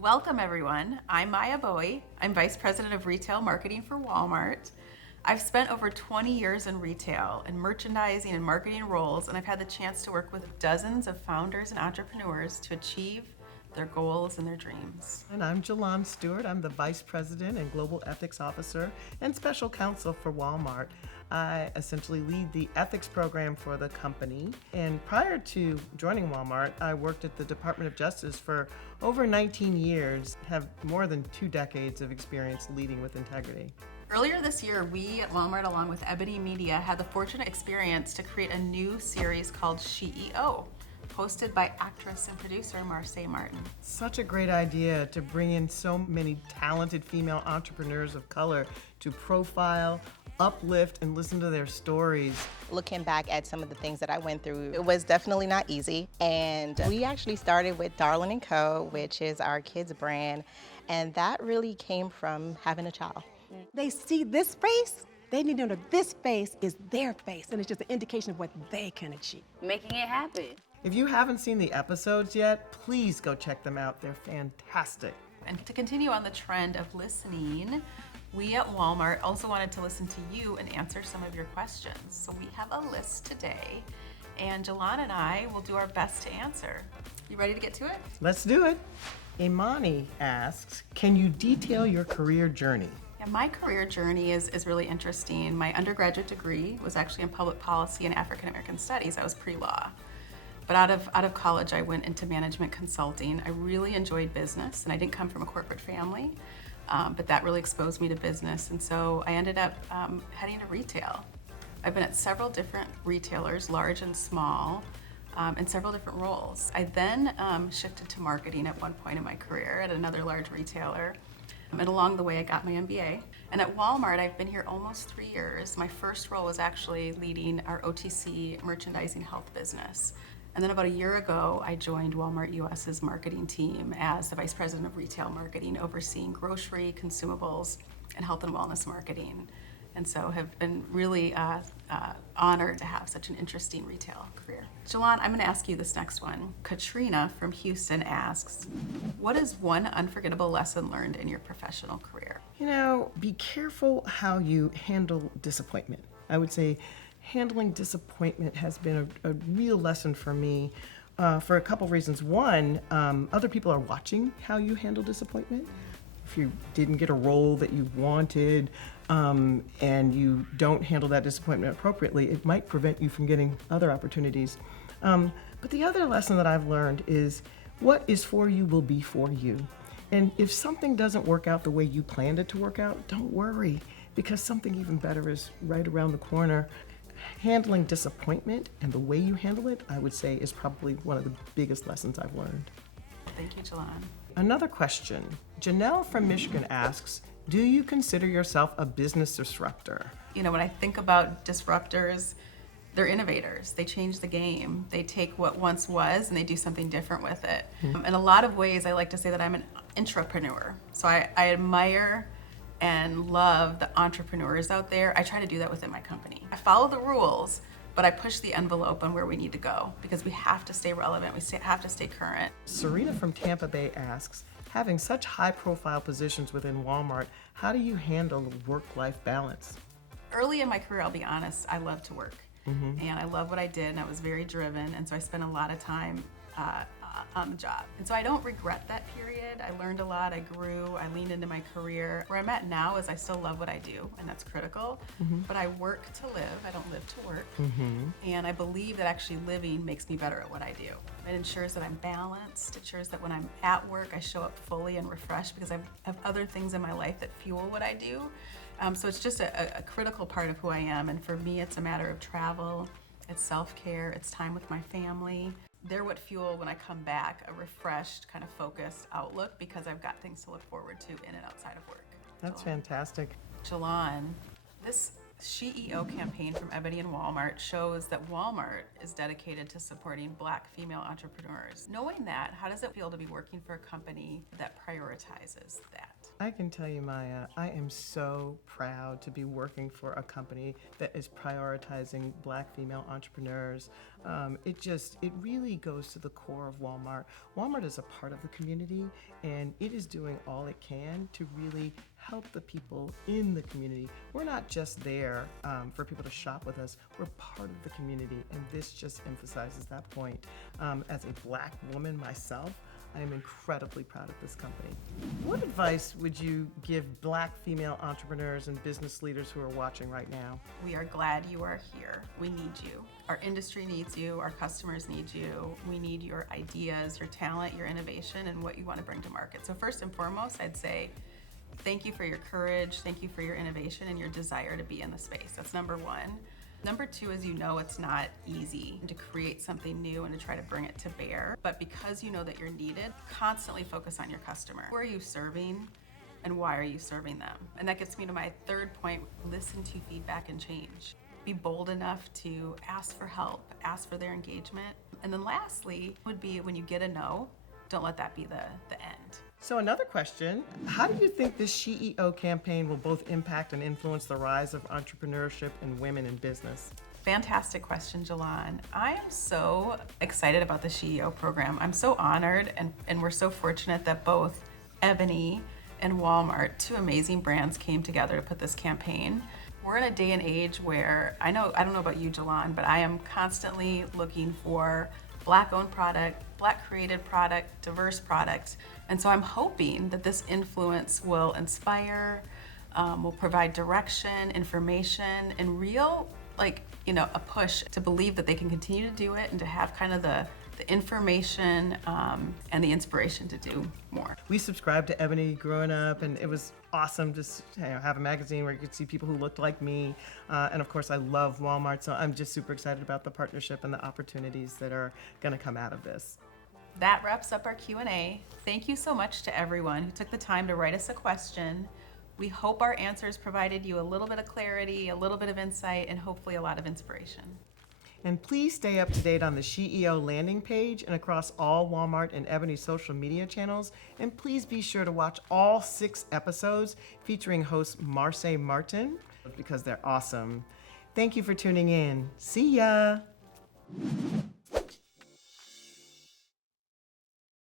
Welcome everyone. I'm Maya Bowie. I'm Vice President of Retail Marketing for Walmart. I've spent over 20 years in retail and merchandising and marketing roles, and I've had the chance to work with dozens of founders and entrepreneurs to achieve their goals and their dreams. And I'm Jalon Stewart. I'm the Vice President and Global Ethics Officer and Special Counsel for Walmart. I essentially lead the ethics program for the company. And prior to joining Walmart, I worked at the Department of Justice for over 19 years, have more than 2 decades of experience leading with integrity. Earlier this year, we at Walmart, along with Ebony Media, had the fortunate experience to create a new series called SheEO, hosted by actress and producer Marseille Martin. Such a great idea to bring in so many talented female entrepreneurs of color to profile, uplift, and listen to their stories. Looking back at some of the things that I went through, it was definitely not easy. And we actually started with Darling & Co., which is our kids brand. And that really came from having a child. They see this face, they need to know that this face is their face, and it's just an indication of what they can achieve. Making it happen. If you haven't seen the episodes yet, please go check them out. They're fantastic. And to continue on the trend of listening, we at Walmart also wanted to listen to you and answer some of your questions. So we have a list today, and Jalon and I will do our best to answer. You ready to get to it? Let's do it. Imani asks, can you detail your career journey? Yeah, my career journey is really interesting. My undergraduate degree was actually in public policy and African American studies. I was pre-law. But out of college, I went into management consulting. I really enjoyed business, and I didn't come from a corporate family, but that really exposed me to business. And so I ended up heading to retail. I've been at several different retailers, large and small, in several different roles. I then shifted to marketing at one point in my career at another large retailer. And along the way, I got my MBA. And at Walmart, I've been here almost 3 years. My first role was actually leading our OTC merchandising health business. And then about a year ago, I joined Walmart US's marketing team as the Vice President of Retail Marketing, overseeing grocery, consumables, and health and wellness marketing. And so have been really honored to have such an interesting retail career. Jalon, I'm gonna ask you this next one. Katrina from Houston asks, what is one unforgettable lesson learned in your professional career? You know, be careful how you handle disappointment. I would say handling disappointment has been a real lesson for me for a couple reasons. One, other people are watching how you handle disappointment. If you didn't get a role that you wanted and you don't handle that disappointment appropriately, it might prevent you from getting other opportunities. But the other lesson that I've learned is what is for you will be for you. And if something doesn't work out the way you planned it to work out, don't worry, because something even better is right around the corner. Handling disappointment and the way you handle it, I would say, is probably one of the biggest lessons I've learned. Thank you, Jalon. Another question. Janelle from Michigan asks, do you consider yourself a business disruptor? You know, when I think about disruptors, they're innovators. They change the game. They take what once was and they do something different with it. In a lot of ways, I like to say that I'm an entrepreneur. So I admire and love the entrepreneurs out there. I try to do that within my company. I follow the rules, but I push the envelope on where we need to go because we have to stay relevant, have to stay current. Serena from Tampa Bay asks, having such high-profile positions within Walmart, how do you handle work-life balance? Early in my career, I'll be honest, I loved to work. And I love what I did, and I was very driven, and so I spent a lot of time on the job. And so I don't regret that period. I learned a lot, I grew, I leaned into my career. Where I'm at now is I still love what I do, and that's critical, but I work to live, I don't live to work. And I believe that actually living makes me better at what I do. It ensures that I'm balanced, it ensures that when I'm at work, I show up fully and refreshed because I have other things in my life that fuel what I do. So it's just a critical part of who I am, and for me, it's a matter of travel, it's self-care, it's time with my family. They're what fuel when I come back, a refreshed, kind of focused outlook because I've got things to look forward to in and outside of work. That's fantastic. Jalon, this SheEO campaign from Ebony and Walmart shows that Walmart is dedicated to supporting Black female entrepreneurs. Knowing that, how does it feel to be working for a company that prioritizes that? I can tell you, Maya, I am so proud to be working for a company that is prioritizing Black female entrepreneurs. It really goes to the core of Walmart. Walmart is a part of the community, and it is doing all it can to really help the people in the community. We're not just there for people to shop with us, we're part of the community, and this just emphasizes that point. As a Black woman myself, I am incredibly proud of this company. What advice would you give Black female entrepreneurs and business leaders who are watching right now? We are glad you are here. We need you. Our industry needs you. Our customers need you. We need your ideas, your talent, your innovation, and what you want to bring to market. So first and foremost, I'd say thank you for your courage. Thank you for your innovation and your desire to be in the space. That's number one. Number two is, it's not easy to create something new and to try to bring it to bear. But because you know that you're needed, constantly focus on your customer. Who are you serving and why are you serving them? And that gets me to my third point, listen to feedback and change. Be bold enough to ask for help, ask for their engagement. And then lastly would be when you get a no, don't let that be the end. So another question, how do you think this SheEO campaign will both impact and influence the rise of entrepreneurship and women in business? Fantastic question, Jalan. I am so excited about the SheEO program. I'm so honored and we're so fortunate that both Ebony and Walmart, two amazing brands, came together to put this campaign. We're in a day and age where I don't know about you, Jalan, but I am constantly looking for Black-owned product, Black-created product, diverse product. And so I'm hoping that this influence will inspire, will provide direction, information, and real, a push to believe that they can continue to do it and to have kind of the information and the inspiration to do more. We subscribed to Ebony growing up, and it was awesome to have a magazine where you could see people who looked like me. And of course, I love Walmart, so I'm just super excited about the partnership and the opportunities that are going to come out of this. That wraps up our Q&A. Thank you so much to everyone who took the time to write us a question. We hope our answers provided you a little bit of clarity, a little bit of insight, and hopefully a lot of inspiration. And please stay up to date on the SheEO landing page and across all Walmart and Ebony social media channels. And please be sure to watch all 6 episodes featuring host Marcy Martin because they're awesome. Thank you for tuning in. See ya!